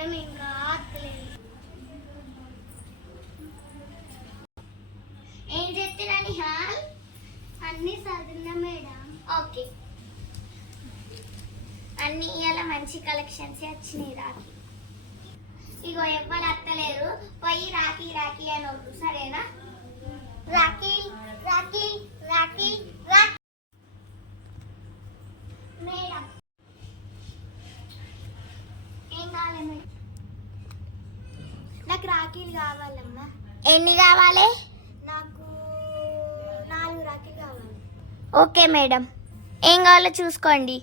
Madam ఇంకా ఏం చెప్తారని హాల్ అన్ని చదివినా మేడం. ఓకే, అన్ని ఇవాళ మంచి కలెక్షన్స్ వచ్చినాయి రాఖీ. ఇగో ఎవ్వరు అత్తలేరు, పోయి రాఖీ రాఖీ అని వద్దు, సరేనా? రాఖీ రాఖీ రాఖీ రాఖీ మేడం. ఏం కావాలి మేడం? నాకు రాఖీలు కావాలమ్మా. ఎన్ని కావాలి? నాకు 4 రాఖీలు కావాలి. ఓకే మేడం, ఏం కావాలో చూసుకోండి.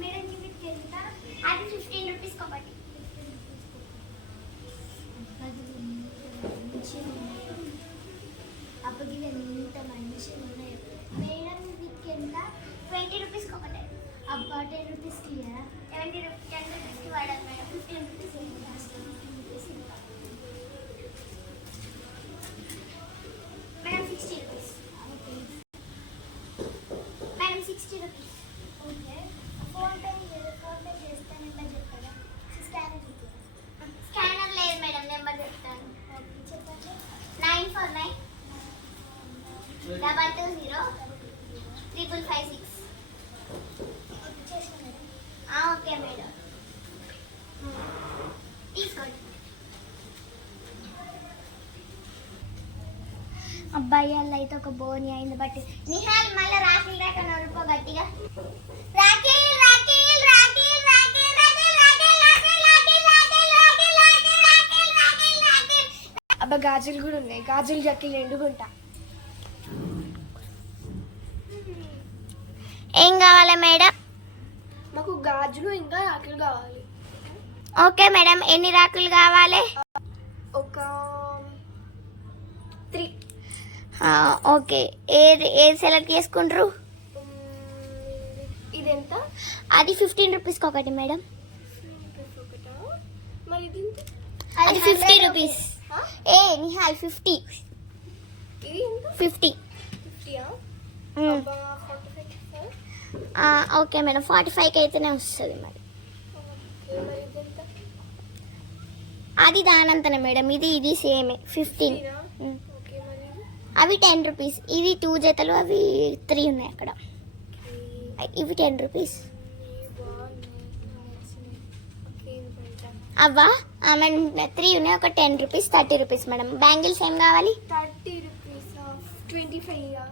మేడం అది 15 రూపీస్ ఒకటి. అప్పటికి ఎంత మంచిగా ఉన్నాయి మేడం. వీటికి ఎంత? 20 రూపీస్ ఒకటే. అబ్బా 10 రూపీస్కి 10 రూపీస్కి వాడాలి madam. 15 rupees madam. 60 rupees. Okay madam, 60 rupees. Okay, phone pay చేస్తాను. నెంబర్ చెప్తారా? స్కానర్ లేదు మేడం, నెంబర్ చెప్తాను. చెప్పండి. 949 220 556. ఓకే మేడం, తీసుకోండి. అబ్బాయి అలా అయితే ఒక బోని అయింది. బట్ నిహాల్ మళ్ళీ రాఖీలు రాక నడుపో గట్టిగా. రాఖీల్ రాఖీల్ రాఖీల్ రాఖీల్ రాఖీల్ రాఖీల్ రాఖీల్ రాఖీల్ రాఖీల్ రాఖీల్ రాఖీల్ రాఖీల్ రాఖీల్ రాఖీల్. అబ్బా గాజులు కూడా ఉన్నాయి. గాజులు జక్కీలు ఎండుకుంటా. ఏం కావాలి మేడం? మాకు గాజులు ఇంకా రాఖీలు కావాలి. ఓకే మేడం, ఎన్ని రాఖీలు కావాలి? ఒక 3. ఓకే, ఏది సెలెక్ట్ చేసుకుంటారు? ఇదెంత? అది 15 రూపీస్కి ఒకటి మేడం. మరి ఇది అది 50 రూపీస్. ఏ నిహాల్ 50. ఇది ఎంత? 50. 50యా? ఓకే మేడం, 45కి అయితేనే వస్తుంది మరి. అది దానంతనే మేడం. ఇది సేమే 15. అవి 10 రూపీస్. ఇది 2 జతలు, అవి 3 ఉన్నాయి అక్కడ. ఇవి 10 రూపీస్. అవ్వా మేడం 3 ఉన్నాయి, ఒక 10 రూపీస్, 30 రూపీస్ మేడం. బ్యాంగిల్స్ ఏం కావాలి? 30 రూపీస్. 25.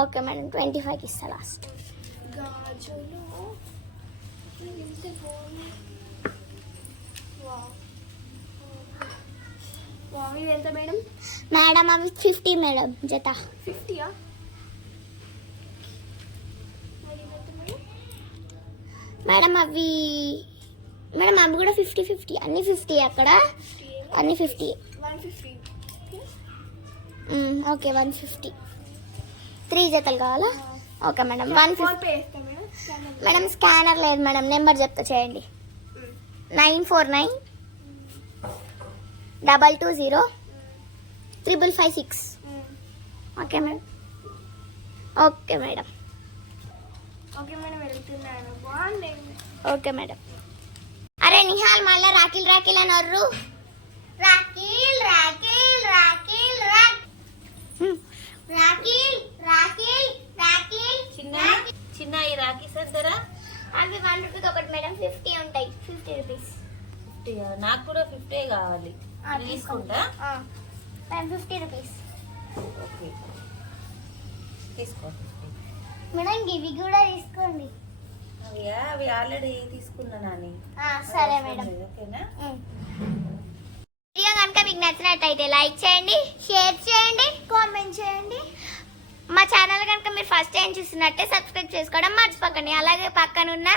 ఓకే మేడం, 25కి ఇస్తా లాస్ట్. గాజులు ఎంత బాగుంది. వావ్, ఇది ఎంత మేడం? మేడం అవి 50 మేడం జత. 50యా? మరి ఎంత మేడం? మేడం అవి కూడా 50 అన్ని 50 అక్కడ. అన్ని 50. 150. ఓకే 150. 3 జతలు కావాలా? Okay madam, 150. మేడం స్కానర్ లేదు మేడం, నెంబర్ చెప్తా చేయండి. 949 220 556. Okay madam. Okay madam. Okay madam, వెళ్తున్నాను. బాగుంది. Okay madam. అరే నిహాల్ మళ్ళీ రాఖీల్ రాఖీల్ అని అర్రు. రాఖీల్ రాఖీల్ రాఖీల్ రాఖీల్ రాఖీల్ రాఖీల్. చిన్న ఈ రాఖీస్ ఎంతరా? అవి 1 రూపీకి ఒకటి మేడం. 50 ఉంటాయి. 50 రూపీస్. 50. నాకు కూడా 50 కావాలి. తీసుకుంటా. 50 రూపీస్. ఓకే, తీసుకో. మేడం ఇవి కూడా తీసుకోండి. అవి ఆల్రెడీ తీసుకున్నా నాని. సరే మేడం. ఓకేనా? వీడియో కనుక మీకు నచ్చినట్టయితే లైక్ చేయండి, షేర్ చేయండి, కామెంట్ చేయండి. మా ఛానల్ కనుక మీరు ఫస్ట్ టైం చూస్తున్నట్టే సబ్స్క్రైబ్ చేసుకోవడం మర్చిపోకండి. అలాగే పక్కనున్న